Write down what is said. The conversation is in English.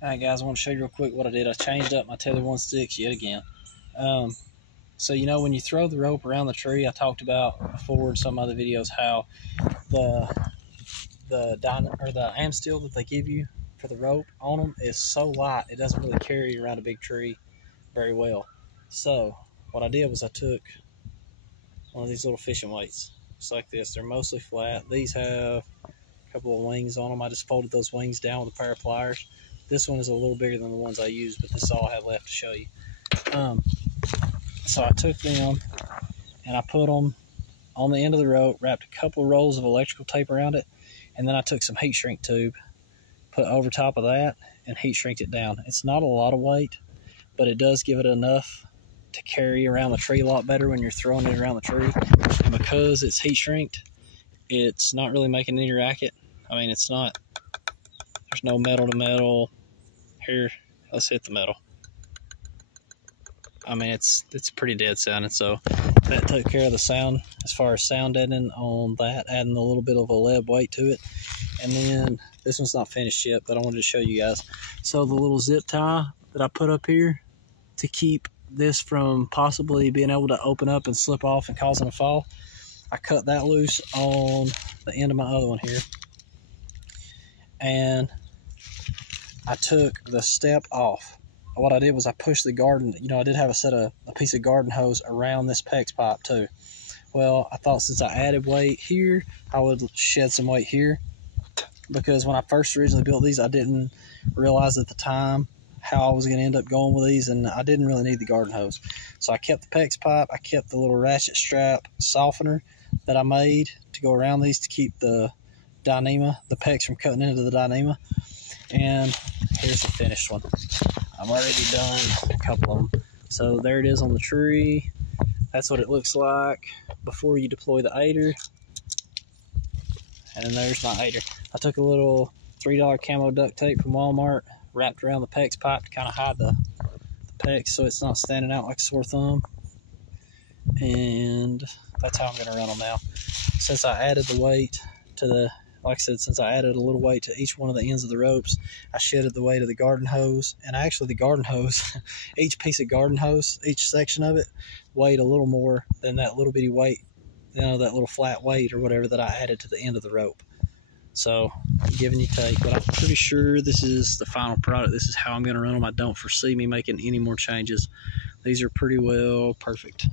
Alright guys, I want to show you real quick what I did. I changed up my Tethrd One Sticks yet again. So you know when you throw the rope around the tree, I talked about before in some other videos how the am steel that they give you for the rope on them is so light it doesn't really carry around a big tree very well. So what I did was I took one of these little fishing weights, just like this. They're mostly flat. These have a couple of wings on them. I just folded those wings down with a pair of pliers. This one is a little bigger than the ones I used, but this is all I have left to show you. So I took them and I put them on the end of the rope, wrapped a couple of rolls of electrical tape around it, and then I took some heat shrink tube, put over top of that, and heat shrinked it down. It's not a lot of weight, but it does give it enough to carry around the tree a lot better when you're throwing it around the tree. And because it's heat shrinked, it's not really making any racket. I mean, it's not, there's no metal to metal. Here, let's hit the metal. I mean, it's pretty dead sounding, so that took care of the sound as far as sound deadening on that, adding a little bit of a lead weight to it. And then this one's not finished yet, but I wanted to show you guys. So the little zip tie that I put up here to keep this from possibly being able to open up and slip off and causing a fall, I cut that loose on the end of my other one here. And I took the step off. What I did was I pushed the garden, you know, I did have a piece of garden hose around this PEX pipe too. Well, I thought since I added weight here, I would shed some weight here, because when I first originally built these, I didn't realize at the time how I was going to end up going with these, and I didn't really need the garden hose. So I kept the PEX pipe, I kept the little ratchet strap softener that I made to go around these to keep the Dyneema, the PEX from cutting into the Dyneema. And here's the finished one. I'm already done a couple of them. So there it is on the tree. That's what it looks like before you deploy the aider. And then there's my aider. I took a little $3 camo duct tape from Walmart, wrapped around the PEX pipe to kind of hide the PEX so it's not standing out like a sore thumb. And that's how I'm going to run them now. Since I added the weight to the, like I said, since I added a little weight to each one of the ends of the ropes, I shedded the weight of the garden hose. And actually the garden hose, each piece of garden hose, each section of it, weighed a little more than that little bitty weight, you know, that little flat weight or whatever that I added to the end of the rope. So, giving you take, but I'm pretty sure this is the final product. This is how I'm going to run them. I don't foresee me making any more changes. These are pretty well perfect.